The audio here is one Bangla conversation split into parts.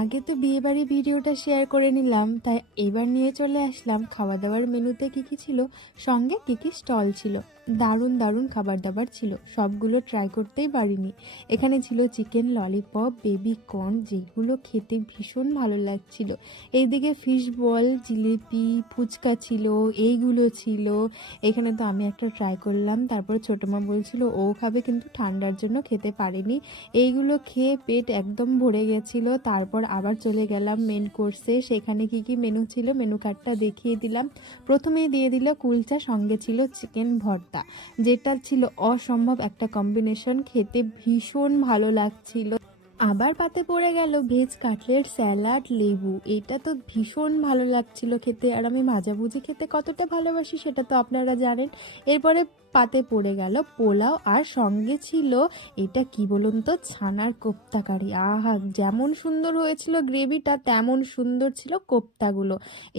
আগে তো বিয়েবাড়ি ভিডিওটা শেয়ার করে নিলাম, তাই এবার নিয়ে চলে আসলাম খাওয়া দাওয়ার মেনুতে কি কি ছিল, সঙ্গে কি কি স্টল ছিল। দারুণ দারুণ খাবার দাবার ছিল, সবগুলো ট্রাই করতেই পারিনি। এখানে ছিল চিকেন ললিপপ, বেবি কর্ন, যেগুলো খেতে ভীষণ ভালো লাগছিল। এইদিকে ফিশ বল, জিলিপি, ফুচকা ছিল, এইগুলো ছিল। এখানে তো আমি একটা ট্রাই করলাম, তারপর ছোটো মা বলছিল ও খাবে, কিন্তু ঠান্ডার জন্য খেতে পারিনি। এইগুলো খেয়ে পেট একদম ভরে গেছিল। তারপর আবার চলে গেলাম মেন কোর্সে, সেখানে কি কি মেনু ছিল মেনু কার্ডটা দেখিয়ে দিলাম। প্রথমেই দিয়ে দিল কুলচা, সঙ্গে ছিল চিকেন ভর্তা, যেটা ছিল অসম্ভব একটা কম্বিনেশন, খেতে ভীষণ ভালো লাগছিল। আবার পাতে পড়ে গেল ভেজ কাটলেট, স্যালাড, লেবু। এটা তো ভীষণ ভালো লাগছিল খেতে, আর আমি ভাজাভুজি খেতে কতটা ভালোবাসি সেটা তো আপনারা জানেন। এরপরে পাতে পড়ে গেল পোলাও, আর সঙ্গে ছিল এটা কি বলুন তো, ছানার কোপ্তা কারি। আহা, যেমন সুন্দর হয়েছিল গ্রেভিটা, তেমন সুন্দর ছিল কোপ্তাগুলো।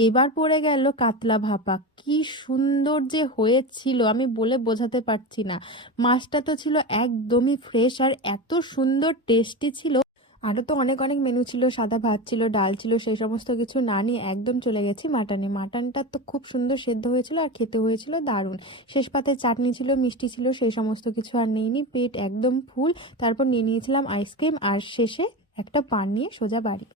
এবার পড়ে গেল কাতলা ভাপা, কি সুন্দর যে হয়েছিল আমি বলে বোঝাতে পারছি না। মাছটা তো ছিল একদমই ফ্রেশ, আর এত সুন্দর টেস্টি ছিল। আরও তো অনেক অনেক মেনু ছিল, সাদা ভাত ছিল, ডাল ছিল, সেই সমস্ত কিছু না নিয়ে একদম চলে গেছি মাটনে। মাটনটা তো খুব সুন্দর সেদ্ধ হয়েছিল, আর খেতে হয়েছিল দারুণ। শেষ পাতে চাটনি ছিল, মিষ্টি ছিল, সেই সমস্ত কিছু আর নেইনি, পেট একদম ফুল। তারপর নিয়ে নিয়েছিলাম আইসক্রিম, আর শেষে একটা পান নিয়ে সোজা বাড়ি।